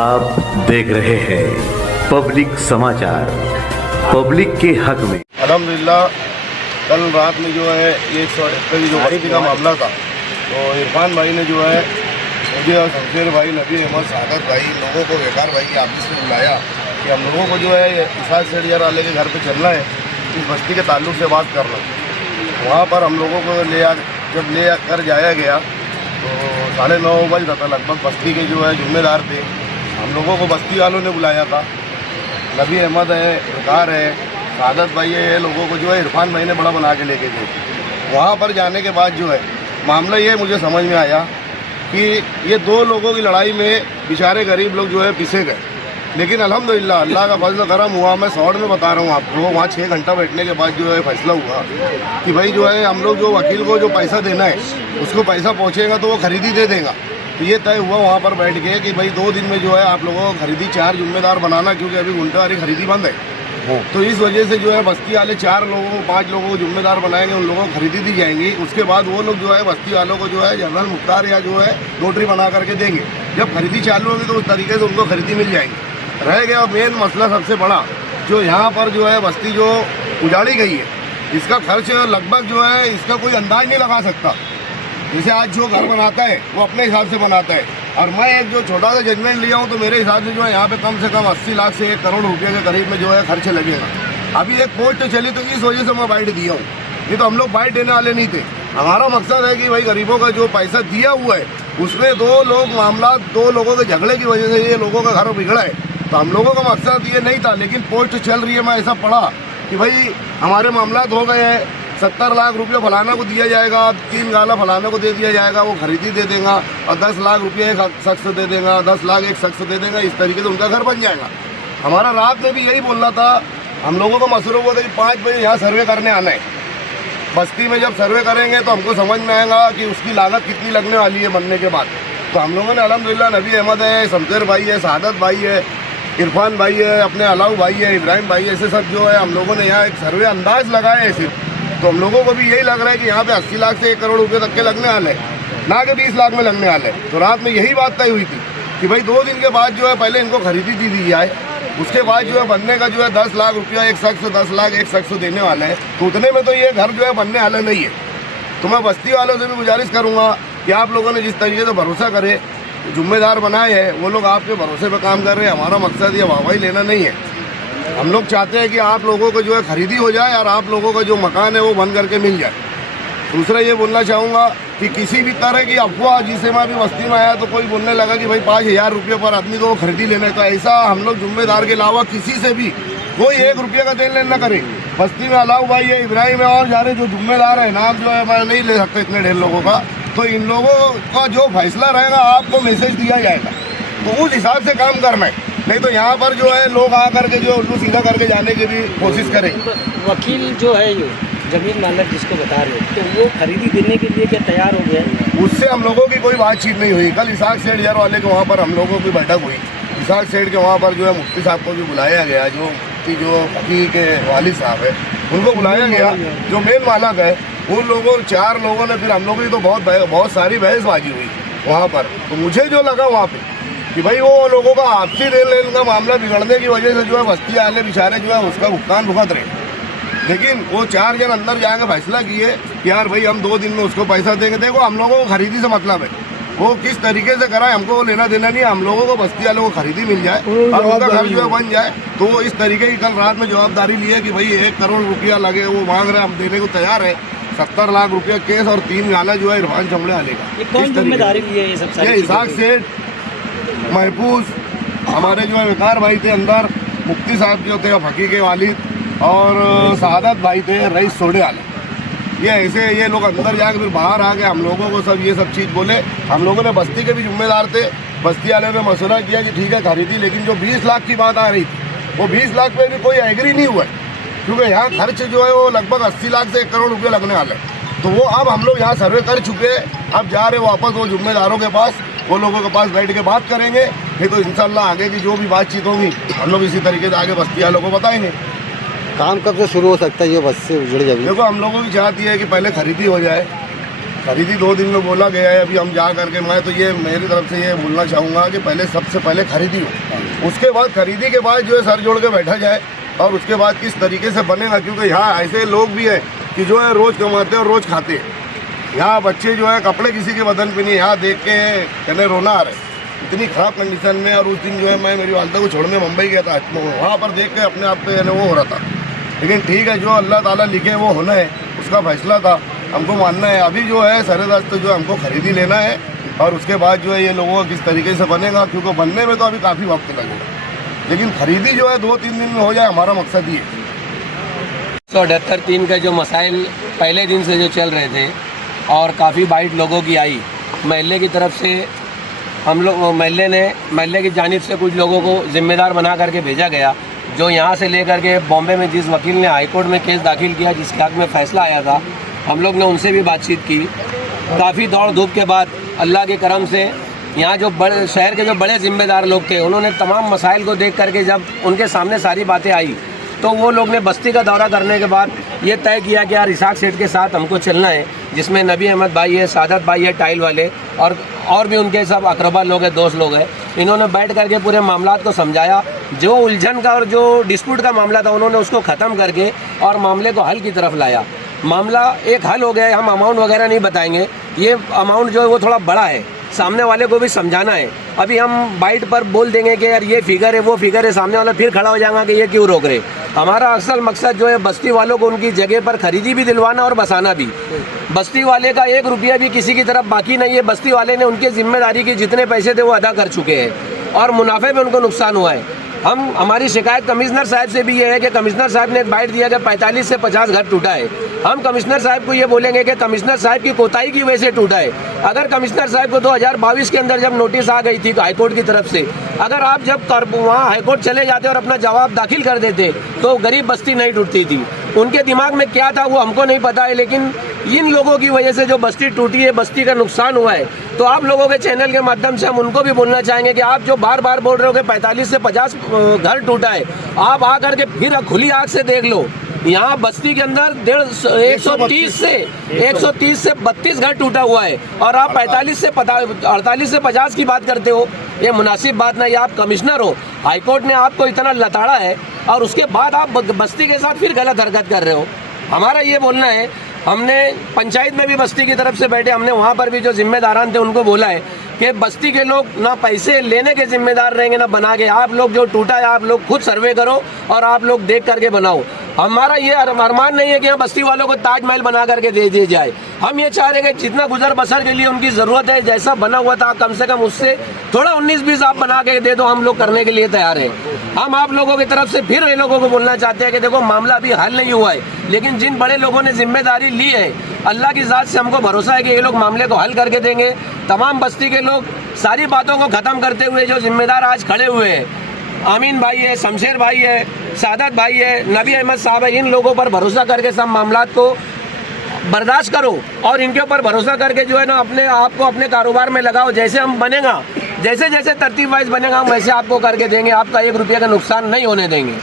आप देख रहे हैं पब्लिक समाचार, पब्लिक के हक में। अल्हम्दुलिल्लाह कल रात में जो है ये जो गरीबी का मामला था, तो इरफान भाई ने जो है मुझे और शमशेर भाई, नबी अहमद, सादत भाई, लोगों को वेकार भाई की ऑफिस में बुलाया कि हम लोगों को जो है इसाद सेठियार वाले के घर पे चलना है, इस बस्ती के ताल्लुक से बात करना। वहाँ पर हम लोगों को जब ले कर जाया गया तो 9:30 बज रहा था लगभग। बस्ती के जो है जिम्मेदार थे, हम लोगों को बस्ती वालों ने बुलाया था। नबी अहमद है, वेकार है, सादत भाई है, ये लोगों को जो है इरफान भाई ने बड़ा बना के लेके गए। वहाँ पर जाने के बाद जो है मामला ये मुझे समझ में आया कि ये दो लोगों की लड़ाई में बेचारे गरीब लोग जो है पिसे गए। लेकिन अल्हम्दुलिल्लाह अल्लाह का फजल करम हुआ। मैं शॉर्ट में बता रहा हूँ आपको, वहाँ 6 घंटा बैठने के बाद जो है फैसला हुआ कि भाई जो है हम लोग जो वकील को जो पैसा देना है उसको पैसा पहुँचेगा तो वो खरीदी दे देगा। तो ये तय हुआ वहाँ पर बैठ के कि भाई 2 दिन में जो है आप लोगों को खरीदी 4 जिम्मेदार बनाना, क्योंकि अभी घंटेवारी खरीदी बंद है। तो इस वजह से जो है बस्ती वाले 4 लोगों को 5 लोगों को जिम्मेदार बनाएंगे, उन लोगों को खरीदी दी जाएंगी। उसके बाद वो लोग जो है बस्ती वालों को जो है जनरल मुख्तार या जो है नोटरी बना करके देंगे। जब खरीदी चालू होगी तो उस तरीके से उनको खरीदी मिल जाएगी। रह गया मेन मसला सबसे बड़ा, जो यहाँ पर जो है बस्ती जो उजाड़ी गई है, इसका खर्च लगभग जो है इसका कोई अंदाज नहीं लगा सकता। जैसे आज जो घर बनाता है वो अपने हिसाब से बनाता है, और मैं एक जो छोटा सा जजमेंट लिया हूँ तो मेरे हिसाब से जो है यहाँ पे कम से कम 80 लाख से 1 करोड़ रुपये के करीब में जो है खर्च लगेगा। अभी एक पोस्ट चली तो इस वजह से मैं बाइट दिया हूँ, नहीं तो हम लोग बाइट देने वाले नहीं थे। हमारा मकसद है कि भाई गरीबों का जो पैसा दिया हुआ है उसमें 2 लोगों के झगड़े की वजह से ये लोगों का घर बिगड़ा है। तो हम लोगों का मकसद ये नहीं था, लेकिन पोस्ट चल रही है, मैं ऐसा पढ़ा कि भाई हमारे मामला हो गए हैं, 70 लाख रुपये फलाना को दिया जाएगा, 3 गाला फलाना को दे दिया जाएगा, वो खरीदी दे देगा, और 10 लाख रुपये एक शख्स दे देगा, 10 लाख एक शख्स दे देगा। इस तरीके से उनका घर बन जाएगा। हमारा रात में भी यही बोलना था। हम लोगों को मसरूफ हुआ था कि 5 बजे यहाँ सर्वे करने आना है। बस्ती में जब सर्वे करेंगे तो हमको समझ में आएगा कि उसकी लागत कितनी लगने वाली है बनने के बाद। तो हम लोगों ने अल्हम्दुलिल्लाह नबी अहमद है, शमशेर भाई है, सादत भाई है, इरफान भाई है, अपने अलाउ भाई है, इब्राहिम भाई है, ऐसे सब जो है हम लोगों ने यहाँ एक सर्वे अंदाज लगाया है सिर्फ। तो हम लोगों को भी यही लग रहा है कि यहाँ पे 80 लाख से 1 करोड़ रुपये तक के लगने वाले हैं, ना कि 20 लाख में लगने वाले हैं। तो रात में यही बात तय हुई थी कि भाई 2 दिन के बाद जो है पहले इनको खरीदी दी जाए, उसके बाद जो है बनने का जो है 10 लाख रुपया एक शख्स, 10 लाख एक शख्स देने वाले हैं। तो उतने में तो ये घर जो है बनने वाला नहीं है। तो मैं बस्ती वालों से भी गुजारिश करूँगा कि आप लोगों ने जिस तरीके से भरोसा करे, जिम्मेदार बनाए हैं, वो लोग आपके भरोसे पे काम कर रहे हैं। हमारा मकसद ये वाहवाही लेना नहीं है। हम लोग चाहते हैं कि आप लोगों को जो है खरीदी हो जाए और आप लोगों का जो मकान है वो बन करके मिल जाए। दूसरा ये बोलना चाहूँगा कि किसी भी तरह की अफवाह, जिसे मैं अभी बस्ती में आया तो कोई बोलने लगा कि भाई 5,000 रुपये पर आदमी को खरीदी लेना है, तो ऐसा हम लोग जिम्मेदार के अलावा किसी से भी कोई 1 रुपये का देन लेन न करे। बस्ती में अलाउ भाई है, इब्राहिम है, और सारे जो जिम्मेदार है, नाम जो है मैं नहीं ले सकता इतने ढेर लोगों का। तो इन लोगों का जो फैसला रहेगा आपको मैसेज दिया जाएगा, तो उस हिसाब से काम करना है। नहीं तो यहाँ पर जो है लोग आकर के जो उल्लू सीधा करके जाने की भी कोशिश करें। वकील जो है ये जमीन मालिक जिसको बता रहे हो, तो वो खरीदी देने के लिए क्या तैयार हो गया है? उससे हम लोगों की कोई बातचीत नहीं हुई। कल इसाक सेठियार वाले के वहाँ पर हम लोगों की बैठक हुई। इसाक सेठ के वहाँ पर जो है मुफ्ती साहब को भी बुलाया गया, जो मुफ्ती जो फकीह के वालिद साहब है उनको बुलाया गया, जो मेन मालक है। उन लोगों 4 लोगों ने, फिर हम लोगों की तो बहुत सारी बहसबाजी हुई वहाँ पर। तो मुझे जो लगा वहाँ पे कि भाई वो लोगों का आपसी देन लेन का मामला बिगड़ने की वजह से जो है बस्ती वाले बेचारे जो है उसका भुगतान भुगत रहे। लेकिन वो 4 जन अंदर जाके फैसला किए कि यार भाई हम 2 दिन में उसको पैसा देंगे। देखो हम लोगों को खरीदी से मतलब है, वो किस तरीके से कराए हमको वो लेना देना नहीं। हम लोगों को बस्ती वालों को खरीदी मिल जाए और उनका घर जो है बन जाए। तो वो इस तरीके की कल रात में जवाबदारी ली है कि भाई 1 करोड़ रुपया लगे, वो मांग रहे, हम देने को तैयार है। 70 लाख रुपया केस और 3 गाला जो है इरफान चमड़े वाले का। कौन जिम्मेदारी ली है ये सब? ये इसाक सेठ, महफूज, हमारे जो है वेकार भाई थे अंदर, मुफ्ती साहब जो थे फकीह के वालिद, और सादत भाई थे रईस सोडे वाले। ये ऐसे ये लोग अंदर जाके फिर बाहर आ गए, हम लोगों को सब ये सब चीज़ बोले। हम लोगों ने बस्ती के भी जिम्मेदार थे, बस्ती वाले ने मशवरा किया कि ठीक है खरीदी, लेकिन जो 20 लाख की बात आ रही थी वो 20 लाख पे भी कोई एग्री नहीं हुआ है, क्योंकि यहाँ खर्च जो है वो लगभग 80 लाख से 1 करोड़ रुपये लगने वाले। तो वो अब हम लोग यहाँ सर्वे कर चुके हैं, अब जा रहे वापस वो जिम्मेदारों के पास, वो लोगों के पास बैठ के बात करेंगे। नहीं तो इंशाल्लाह आगे की जो भी बातचीत होगी हम लोग इसी तरीके से आगे बस्ती वालों को बताएंगे। काम कब से शुरू हो सकता है ये बस से उजड़ जाए? देखो हम लोगों की चाहती है कि पहले खरीदी हो जाए, खरीदी 2 दिन में बोला गया है। अभी हम जा करके, मैं तो ये मेरी तरफ से ये बोलना चाहूँगा कि पहले सबसे पहले खरीदी हो, उसके बाद खरीदी के बाद जो है सर जोड़ के बैठा जाए और उसके बाद किस तरीके से बनेगा। क्योंकि यहाँ ऐसे लोग भी हैं कि जो है रोज़ कमाते हैं और रोज़ खाते हैं। यहाँ बच्चे जो है कपड़े किसी के बदन पे नहीं, यहाँ देख के कहने रोना आ रहा है, इतनी ख़राब कंडीशन में। और उस दिन जो है मैं मेरी वालदा को छोड़ने मुंबई गया था, वहाँ पर देख के अपने आप पे यानी वो हो रहा था। लेकिन ठीक है, जो अल्लाह ताला लिखे वो होना है, उसका फैसला था, हमको मानना है। अभी जो है सरेदस्त जो हमको खरीदी लेना है और उसके बाद जो है ये लोगों को किस तरीके से बनेगा, क्योंकि बनने में तो अभी काफ़ी वक्त लगेगा, लेकिन खरीदी जो है 2-3 दिन में हो जाए, हमारा मकसद ये है। 178(3) का जो मसाइल पहले दिन से जो चल रहे थे और काफ़ी बाइट लोगों की आई, महल्ले की तरफ से हम लोग महल्ले की जानिब से कुछ लोगों को जिम्मेदार बना करके भेजा गया, जो यहाँ से लेकर के बॉम्बे में जिस वकील ने हाईकोर्ट में केस दाखिल किया, जिसके हक़ में फ़ैसला आया था, हम लोग ने उनसे भी बातचीत की। काफ़ी दौड़ धूप के बाद अल्लाह के करम से यहाँ जो बड़े शहर के जो बड़े ज़िम्मेदार लोग थे, उन्होंने तमाम मसाइल को देख करके जब उनके सामने सारी बातें आई, तो वो लोग ने बस्ती का दौरा करने के बाद ये तय किया कि यार इसाक सेठ के साथ हमको चलना है, जिसमें नबी अहमद भाई है, सादत भाई है टाइल वाले, और भी उनके सब अकरबा लोग हैं, दोस्त लोग हैं। इन्होंने बैठ करके पूरे मामलात को समझाया। जो उलझन का और जो डिस्प्यूट का मामला था, उन्होंने उसको ख़त्म करके और मामले को हल की तरफ लाया। मामला एक हल हो गया। हम अमाउंट वगैरह नहीं बताएंगे, ये अमाउंट जो है वो थोड़ा बड़ा है, सामने वाले को भी समझाना है। अभी हम बाइट पर बोल देंगे कि यार ये फिगर है, वो फिगर है, सामने वाला फिर खड़ा हो जाएगा कि ये क्यों रोक रहे। हमारा असल मकसद जो है बस्ती वालों को उनकी जगह पर खरीदी भी दिलवाना और बसाना भी। बस्ती वाले का 1 रुपया भी किसी की तरफ बाकी नहीं है। बस्ती वाले ने उनकी जिम्मेदारी के जितने पैसे थे वो अदा कर चुके हैं और मुनाफे में उनको नुकसान हुआ है। हमारी शिकायत कमिश्नर साहब से भी ये है कि कमिश्नर साहब ने एक बाइट दिया कि 45 से 50 घर टूटा है। हम कमिश्नर साहब को ये बोलेंगे कि कमिश्नर साहब की कोताही की वजह से टूटा है। अगर कमिश्नर साहब को 2022 के अंदर जब नोटिस आ गई थी हाईकोर्ट की तरफ से, अगर आप जब वहाँ हाईकोर्ट चले जाते और अपना जवाब दाखिल कर देते तो गरीब बस्ती नहीं टूटती थी। उनके दिमाग में क्या था वो हमको नहीं पता है, लेकिन इन लोगों की वजह से जो बस्ती टूटी है, बस्ती का नुकसान हुआ है। तो आप लोगों के चैनल के माध्यम से हम उनको भी बोलना चाहेंगे कि आप जो बार बार बोल रहे हो कि 45 से 50 घर टूटा है, आप आकर के फिर खुली आँख से देख लो। यहाँ बस्ती के अंदर 130 से 32 घर टूटा हुआ है और आप 48 से 50 की बात करते हो। ये मुनासिब बात नहीं। आप कमिश्नर हो, हाईकोर्ट ने आपको इतना लताड़ा है और उसके बाद आप बस्ती के साथ फिर गलत हरकत कर रहे हो। हमारा ये बोलना है, हमने पंचायत में भी बस्ती की तरफ से बैठे, हमने वहाँ पर भी जो जिम्मेदारान थे उनको बोला है कि बस्ती के लोग ना पैसे लेने के जिम्मेदार रहेंगे ना बना के। आप लोग जो टूटा है आप लोग खुद सर्वे करो और आप लोग देख करके बनाओ। हमारा ये अरमान नहीं है कि यहाँ बस्ती वालों को ताजमहल बना करके दे दिए जाए। हम ये चाह रहे हैं कि जितना गुजर बसर के लिए उनकी ज़रूरत है, जैसा बना हुआ था कम से कम उससे थोड़ा 19-20 आप बना के दे दो, हम लोग करने के लिए तैयार हैं। हम आप लोगों की तरफ से फिर ये लोगों को बोलना चाहते हैं कि देखो मामला अभी हल नहीं हुआ है, लेकिन जिन बड़े लोगों ने जिम्मेदारी ली है, अल्लाह की ज़ात से हमको भरोसा है कि ये लोग मामले को हल करके देंगे। तमाम बस्ती के लोग सारी बातों को ख़त्म करते हुए जो जिम्मेदार आज खड़े हुए हैं, आमीन भाई है, शमशेर भाई है, सादत भाई है, नबी अहमद साहब है, इन लोगों पर भरोसा करके सब मामलात को बर्दाश्त करो और इनके ऊपर भरोसा करके जो है ना अपने आप को अपने कारोबार में लगाओ। जैसे हम बनेगा, जैसे जैसे तरतीब वाइज बनेगा हम वैसे आपको करके देंगे, आपका 1 रुपये का नुकसान नहीं होने देंगे।